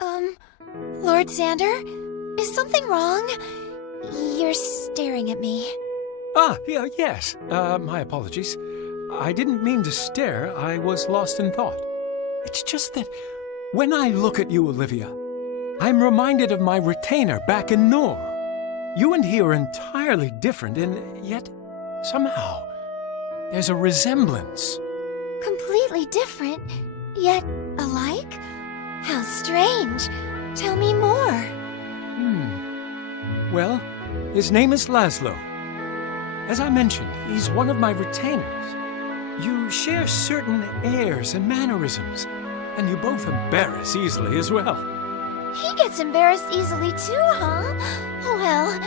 Um, Lord Xander? Is something wrong? You're staring at me. Yeah, yes. My apologies. I didn't mean to stare. I was lost in thought. It's just that when I look at you, Olivia, I'm reminded of my retainer back in Nor. You and he are entirely different, and yet, somehow, there's a resemblance. Completely different, yet alike? How strange. Tell me more. Well, his name is Laszlo. As I mentioned, he's one of my retainers. You share certain airs and mannerisms, and you both embarrass easily as well. He gets embarrassed easily too, huh? Well,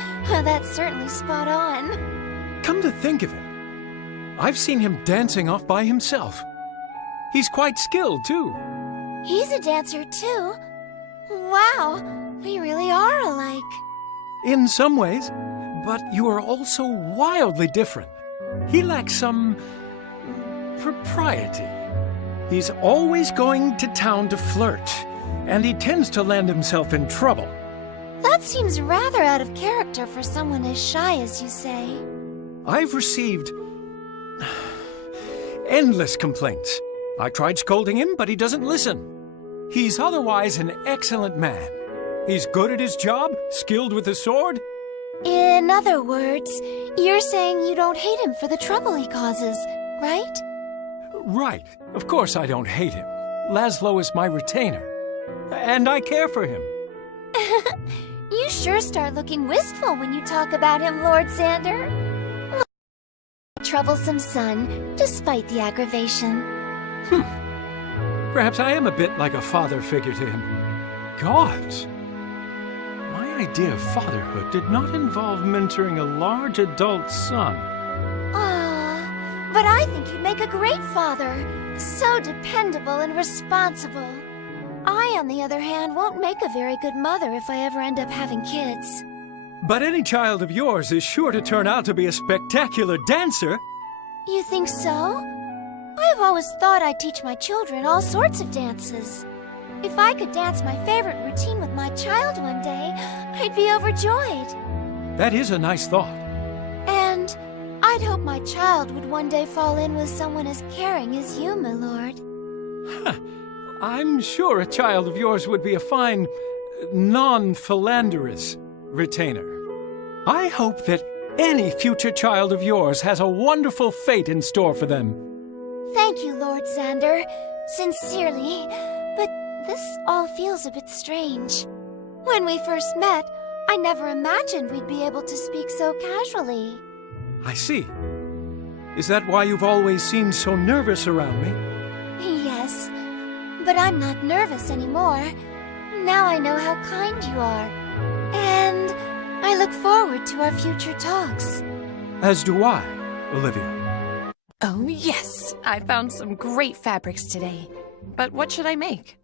that's certainly spot on. Come to think of it, I've seen him dancing off by himself. He's quite skilled, too. He's a dancer too. Wow, we really are alike. In some ways, but you are also wildly different. He lacks some propriety. He's always going to town to flirt, and he tends to land himself in trouble. That seems rather out of character for someone as shy as you say. I've received endless complaints. I tried scolding him, but he doesn't listen. He's otherwise an excellent man. He's good at his job, skilled with the sword. In other words, you're saying you don't hate him for the trouble he causes, right? Right. Of course I don't hate him. Laszlo is my retainer. And I care for him. You sure start looking wistful when you talk about him, Lord Xander. Troublesome son, despite the aggravation. Perhaps I am a bit like a father figure to him. Gods! My idea of fatherhood did not involve mentoring a large adult son. But I think you'd make a great father. So dependable and responsible. I, on the other hand, won't make a very good mother if I ever end up having kids. But any child of yours is sure to turn out to be a spectacular dancer. You think so? I've always thought I'd teach my children all sorts of dances. If I could dance my favorite routine with my child one day, I'd be overjoyed. That is a nice thought. And I'd hope my child would one day fall in with someone as caring as you, my lord. I'm sure a child of yours would be a fine, non-philanderous retainer. I hope that any future child of yours has a wonderful fate in store for them. Thank you, Lord Xander. Sincerely. But this all feels a bit strange. When we first met, I never imagined we'd be able to speak so casually. I see. Is that why you've always seemed so nervous around me? Yes, but I'm not nervous anymore. Now I know how kind you are. And I look forward to our future talks. As do I, Olivia. Oh, yes. I found some great fabrics today. But what should I make?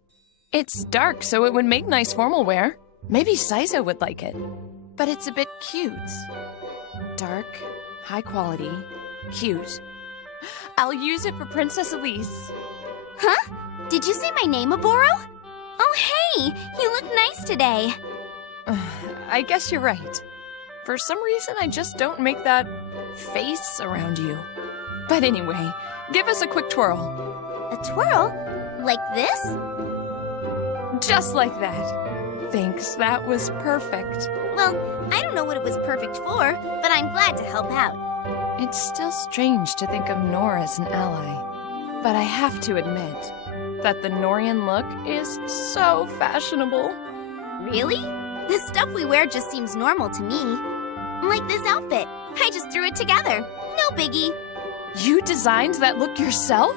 It's dark, so it would make nice formal wear. Maybe Saizo would like it. But it's a bit cute. Dark, high quality, cute. I'll use it for Princess Elise. Huh? Did you say my name, Oboro? Oh, hey! You look nice today. I guess you're right. For some reason, I just don't make that face around you. But anyway, give us a quick twirl. A twirl? Like this? Just like that. Thanks, that was perfect. Well, I don't know what it was perfect for, but I'm glad to help out. It's still strange to think of Nor as an ally. But I have to admit that the Norian look is so fashionable. Really? The stuff we wear just seems normal to me. Like this outfit. I just threw it together. No biggie. You designed that look yourself?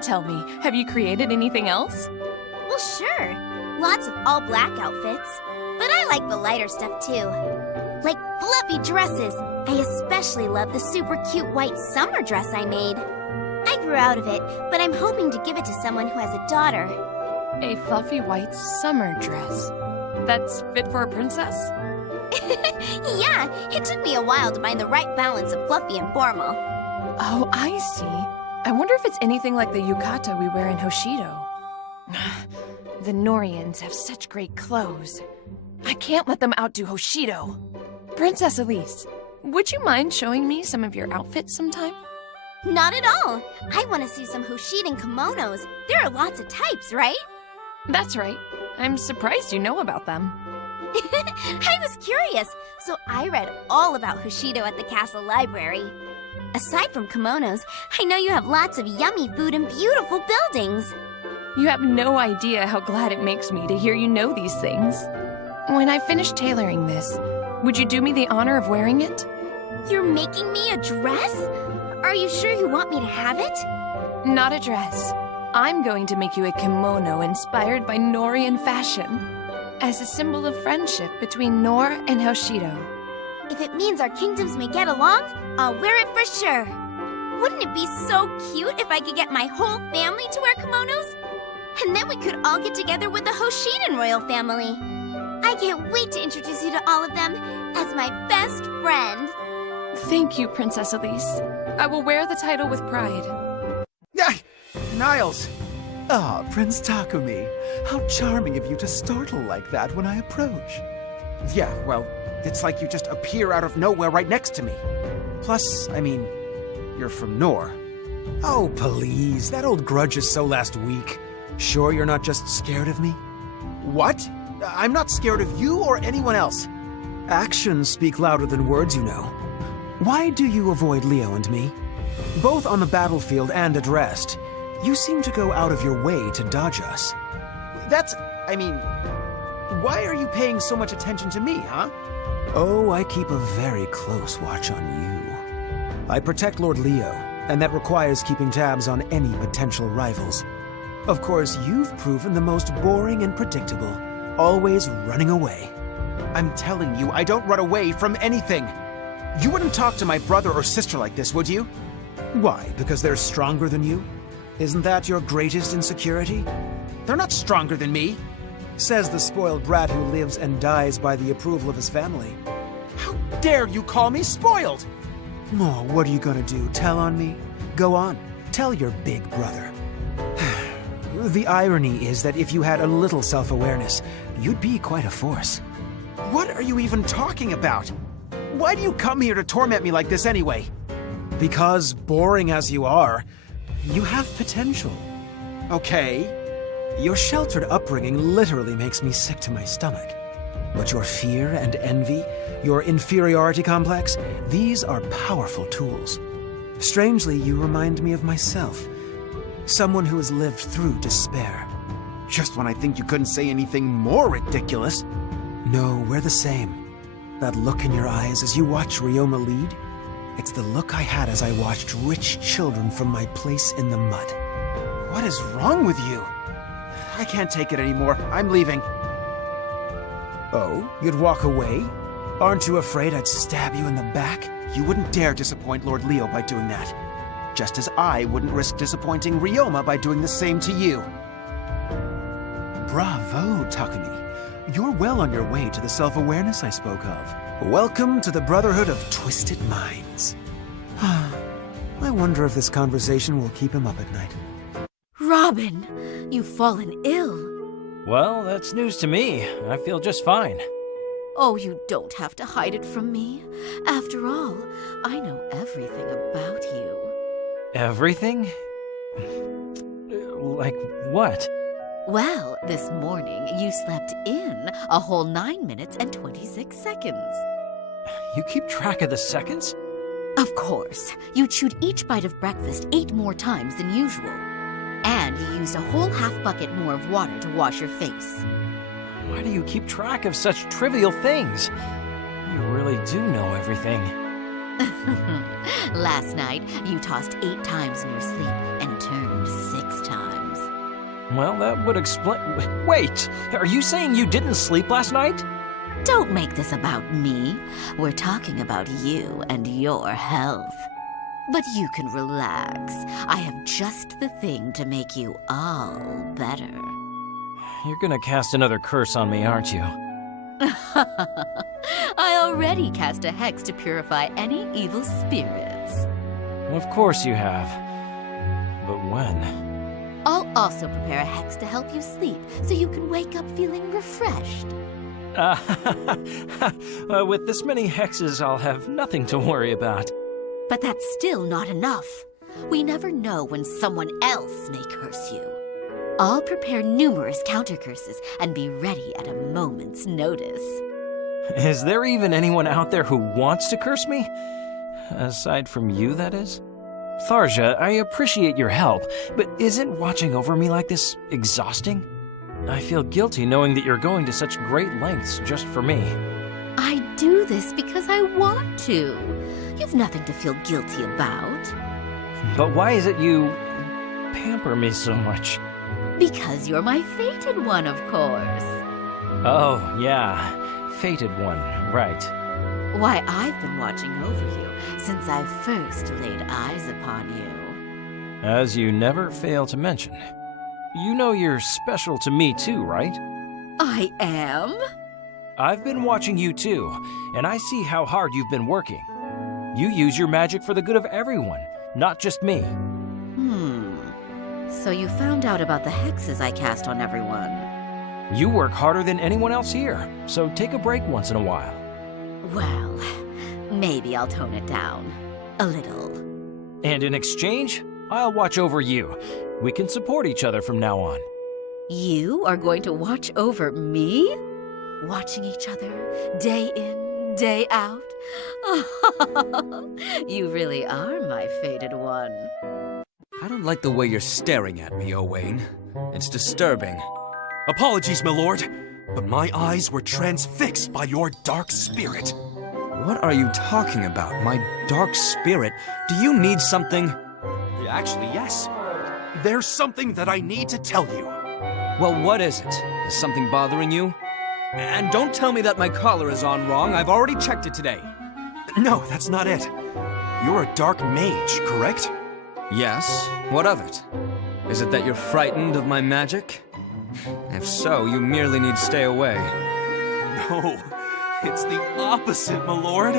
Tell me, have you created anything else? Well, sure. Lots of all-black outfits. But I like the lighter stuff, too. Like fluffy dresses. I especially love the super cute white summer dress I made. I grew out of it, but I'm hoping to give it to someone who has a daughter. A fluffy white summer dress. That's fit for a princess? Yeah, it took me a while to find the right balance of fluffy and formal. Oh, I see. I wonder if it's anything like the yukata we wear in Hoshido. The Norians have such great clothes. I can't let them outdo Hoshido. Princess Elise, would you mind showing me some of your outfits sometime? Not at all. I want to see some Hoshidan kimonos. There are lots of types, right? That's right. I'm surprised you know about them. I was curious, so I read all about Hoshido at the castle library. Aside from kimonos, I know you have lots of yummy food and beautiful buildings. You have no idea how glad it makes me to hear you know these things. When I finish tailoring this, would you do me the honor of wearing it? You're making me a dress? Are you sure you want me to have it? Not a dress. I'm going to make you a kimono inspired by Norian fashion, as a symbol of friendship between Nor and Hoshido. If it means our kingdoms may get along, I'll wear it for sure. Wouldn't it be so cute if I could get my whole family to wear kimonos? And then we could all get together with the Hoshidan royal family. I can't wait to introduce you to all of them as my best friend. Thank you, Princess Elise. I will wear the title with pride. Niles! Ah, Prince Takumi. How charming of you to startle like that when I approach. Yeah, well, it's like you just appear out of nowhere right next to me. Plus, I mean, you're from Nor. Oh, please. That old grudge is so last week. Sure you're not just scared of me? What? I'm not scared of you or anyone else. Actions speak louder than words, you know. Why do you avoid Leo and me? Both on the battlefield and at rest. You seem to go out of your way to dodge us. Why are you paying so much attention to me, huh? Oh, I keep a very close watch on you. I protect Lord Leo, and that requires keeping tabs on any potential rivals. Of course, you've proven the most boring and predictable, always running away. I'm telling you, I don't run away from anything. You wouldn't talk to my brother or sister like this, would you? Why? Because they're stronger than you? Isn't that your greatest insecurity? They're not stronger than me. Says the spoiled brat who lives and dies by the approval of his family. How dare you call me spoiled? Oh, what are you gonna do? Tell on me? Go on. Tell your big brother. The irony is that if you had a little self-awareness, you'd be quite a force. What are you even talking about? Why do you come here to torment me like this anyway? Because, boring as you are, you have potential. Okay. Your sheltered upbringing literally makes me sick to my stomach. But your fear and envy, your inferiority complex, these are powerful tools. Strangely, you remind me of myself. Someone who has lived through despair. Just when I think you couldn't say anything more ridiculous. No, we're the same. That look in your eyes as you watch Ryoma lead, it's the look I had as I watched rich children from my place in the mud. What is wrong with you? I can't take it anymore. I'm leaving. Oh, you'd walk away? Aren't you afraid I'd stab you in the back? You wouldn't dare disappoint Lord Leo by doing that. Just as I wouldn't risk disappointing Ryoma by doing the same to you. Bravo, Takumi. You're well on your way to the self-awareness I spoke of. Welcome to the Brotherhood of Twisted Minds. I wonder if this conversation will keep him up at night. Robin, you've fallen ill. Well, that's news to me. I feel just fine. Oh, you don't have to hide it from me. After all, I know everything about you. Everything? Like what? Well, this morning you slept in a whole 9 minutes and 26 seconds. You keep track of the seconds? Of course. You chewed each bite of breakfast 8 more times than usual. And you used a whole half bucket more of water to wash your face. Why do you keep track of such trivial things? You really do know everything. Last night, you tossed 8 times in your sleep and turned 6 times. Well, that would explain... Wait! Are you saying you didn't sleep last night? Don't make this about me. We're talking about you and your health. But you can relax. I have just the thing to make you all better. You're gonna cast another curse on me, aren't you? I already cast a hex to purify any evil spirits. Of course you have. But when? I'll also prepare a hex to help you sleep, so you can wake up feeling refreshed. With this many hexes, I'll have nothing to worry about. But that's still not enough. We never know when someone else may curse you. I'll prepare numerous counter curses and be ready at a moment's notice. Is there even anyone out there who wants to curse me? Aside from you, that is? Tharja, I appreciate your help, but isn't watching over me like this exhausting? I feel guilty knowing that you're going to such great lengths just for me. I do this because I want to. You've nothing to feel guilty about. But why is it you pamper me so much? Because you're my fated one, of course. Oh, yeah. Fated one, right. Why, I've been watching over you since I first laid eyes upon you. As you never fail to mention. You know you're special to me too, right? I am? I've been watching you too, and I see how hard you've been working. You use your magic for the good of everyone, not just me. So you found out about the hexes I cast on everyone. You work harder than anyone else here, so take a break once in a while. Well, maybe I'll tone it down. A little. And in exchange, I'll watch over you. We can support each other from now on. You are going to watch over me? Watching each other, day in, day out? You really are my fated one. I don't like the way you're staring at me, Owain. It's disturbing. Apologies, my lord, but my eyes were transfixed by your dark spirit. What are you talking about? My dark spirit? Do you need something? Actually, yes. There's something that I need to tell you. Well, what is it? Is something bothering you? And don't tell me that my collar is on wrong. I've already checked it today. No, that's not it. You're a dark mage, correct? Yes. What of it? Is it that you're frightened of my magic? If so, you merely need stay away. No, it's the opposite, my lord.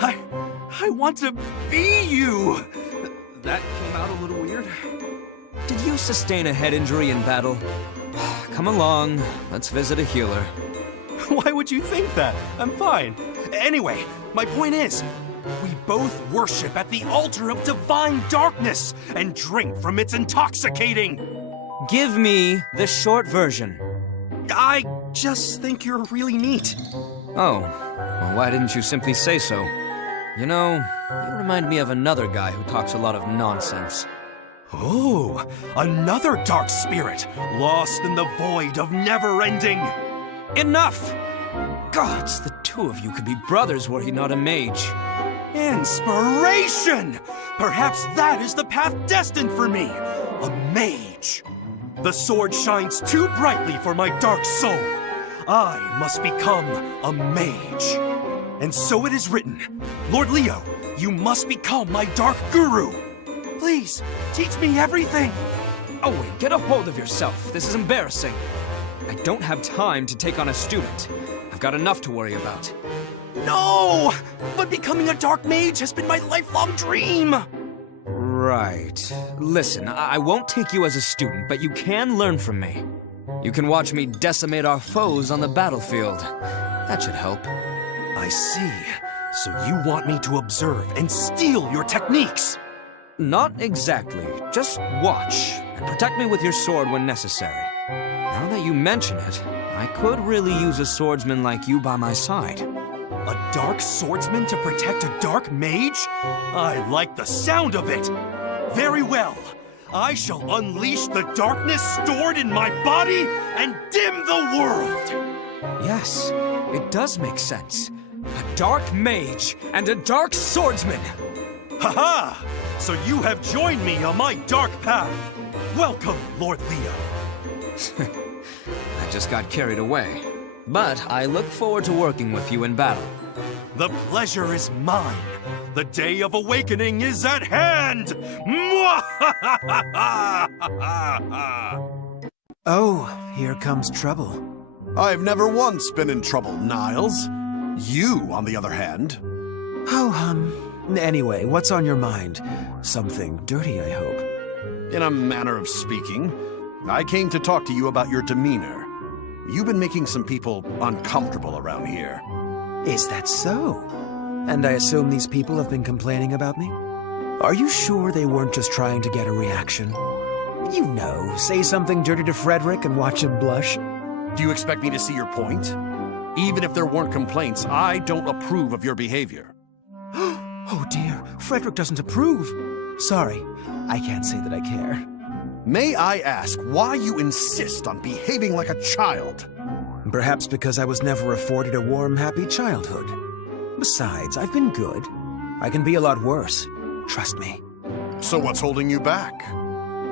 I want to be you. That came out a little weird. Did you sustain a head injury in battle? Come along, let's visit a healer. Why would you think that? I'm fine. Anyway, my point is, we both worship at the altar of divine darkness and drink from its intoxicating. Give me the short version. I just think you're really neat. Oh, well, why didn't you simply say so? You know, you remind me of another guy who talks a lot of nonsense. Oh, another dark spirit, lost in the void of never-ending. Enough! Gods, the two of you could be brothers were he not a mage. Inspiration! Perhaps that is the path destined for me, a mage. The sword shines too brightly for my dark soul. I must become a mage. And so it is written, Lord Leo, you must become my dark guru. Please, teach me everything. Oh wait, get a hold of yourself. This is embarrassing. I don't have time to take on a student. I've got enough to worry about. No! But becoming a dark mage has been my lifelong dream! Right. Listen, I won't take you as a student, but you can learn from me. You can watch me decimate our foes on the battlefield. That should help. I see. So you want me to observe and steal your techniques? Not exactly. Just watch, and protect me with your sword when necessary. Now that you mention it, I could really use a swordsman like you by my side. A dark swordsman to protect a dark mage? I like the sound of it! Very well. I shall unleash the darkness stored in my body and dim the world! Yes, it does make sense. A dark mage and a dark swordsman! Haha! So you have joined me on my dark path. Welcome, Lord Leo. I just got carried away. But I look forward to working with you in battle. The pleasure is mine. The day of awakening is at hand! Oh, here comes trouble. I've never once been in trouble, Niles. You, on the other hand. Oh, anyway, what's on your mind? Something dirty, I hope. in a manner of speaking. I came to talk to you about your demeanor. You've been making some people uncomfortable around here. Is that so? And I assume these people have been complaining about me? Are you sure they weren't just trying to get a reaction? You know, say something dirty to Frederick and watch him blush. Do you expect me to see your point? Even if there weren't complaints, I don't approve of your behavior. Oh dear, Frederick doesn't approve. Sorry, I can't say that I care. May I ask why you insist on behaving like a child? Perhaps because I was never afforded a warm, happy childhood. Besides, I've been good. I can be a lot worse. Trust me. So what's holding you back?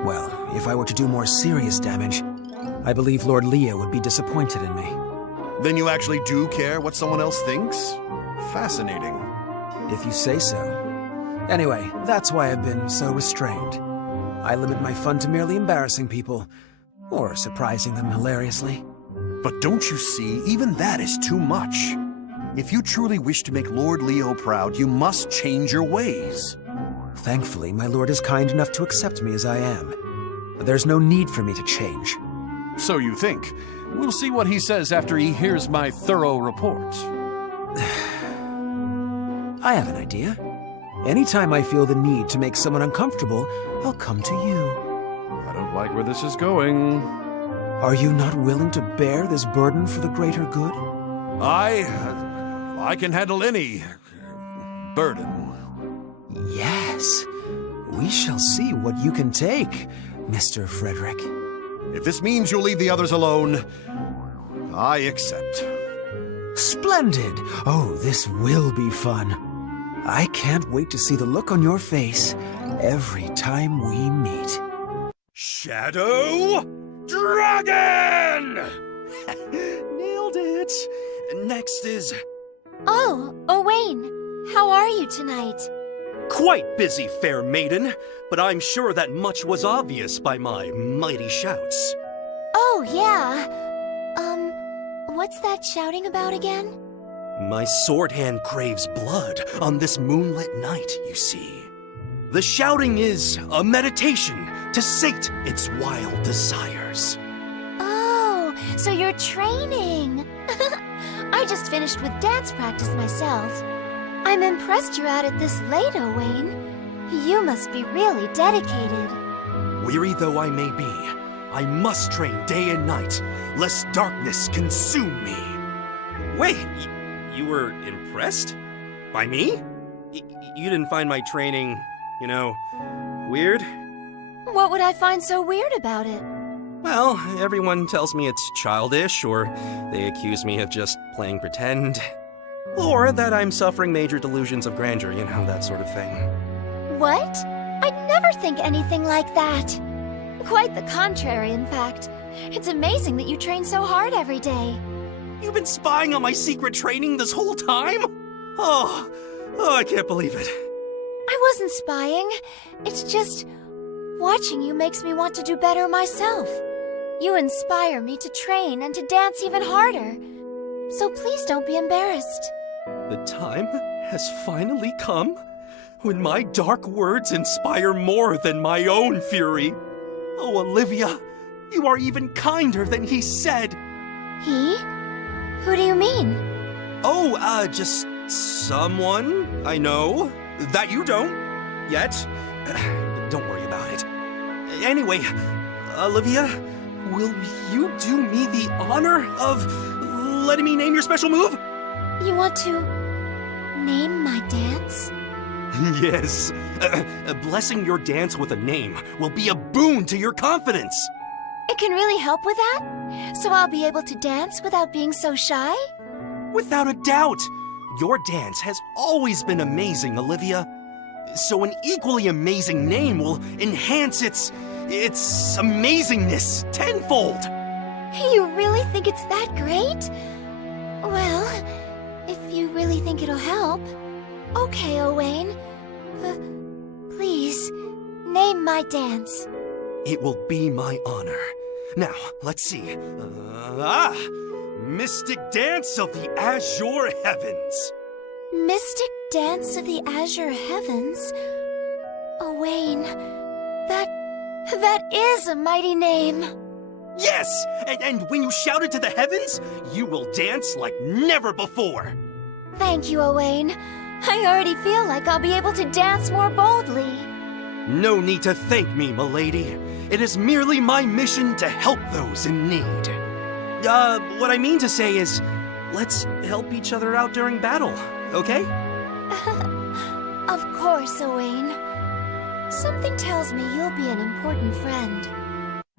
Well, if I were to do more serious damage, I believe Lord Leo would be disappointed in me. Then you actually do care what someone else thinks? Fascinating. If you say so. Anyway, that's why I've been so restrained. I limit my fun to merely embarrassing people, or surprising them hilariously. But don't you see, even that is too much. If you truly wish to make Lord Leo proud, you must change your ways. Thankfully, my lord is kind enough to accept me as I am. But there's no need for me to change. So you think. We'll see what he says after he hears my thorough report. I have an idea. Anytime I feel the need to make someone uncomfortable, I'll come to you. I don't like where this is going. Are you not willing to bear this burden for the greater good? I can handle any burden. Yes. We shall see what you can take, Mr. Frederick. If this means you'll leave the others alone, I accept. Splendid! Oh, this will be fun. I can't wait to see the look on your face every time we meet. Shadow Dragon! Nailed it! Next is... Oh, Owain, how are you tonight? Quite busy, fair maiden, but I'm sure that much was obvious by my mighty shouts. Oh, yeah. What's that shouting about again? My sword hand craves blood on this moonlit night, you see. The shouting is a meditation to sate its wild desires. Oh, so you're training. I just finished with dance practice myself. I'm impressed you're at it this late, Owain. You must be really dedicated. Weary though I may be, I must train day and night, lest darkness consume me. Wait, you were impressed? By me? You didn't find my training, weird? What would I find so weird about it? Well, everyone tells me it's childish, or they accuse me of just playing pretend. Or that I'm suffering major delusions of grandeur, that sort of thing. What? I'd never think anything like that. Quite the contrary, in fact. It's amazing that you train so hard every day. You've been spying on my secret training this whole time? Oh, I can't believe it. I wasn't spying. It's just... watching you makes me want to do better myself. You inspire me to train and to dance even harder. So please don't be embarrassed. The time has finally come when my dark words inspire more than my own fury. Oh, Olivia, you are even kinder than he said. He? Who do you mean? Oh, just someone I know that you don't yet. Don't worry about it. Anyway, Olivia, will you do me the honor of letting me name your special move? You want to name my dance? Yes. Blessing your dance with a name will be a boon to your confidence. It can really help with that? So I'll be able to dance without being so shy? Without a doubt. Your dance has always been amazing, Olivia. So an equally amazing name will enhance its amazingness tenfold. You really think it's that great? Well, if you really think it'll help. Okay, Owain. Please, name my dance. It will be my honor. Now, let's see. Mystic Dance of the Azure Heavens. Mystic Dance of the Azure Heavens? Owain, that That is a mighty name. Yes! And when you shout it to the heavens, you will dance like never before. Thank you, Owain. I already feel like I'll be able to dance more boldly. No need to thank me, milady. It is merely my mission to help those in need. What I mean to say is, let's help each other out during battle, okay? Of course, Owain. Something tells me you'll be an important friend.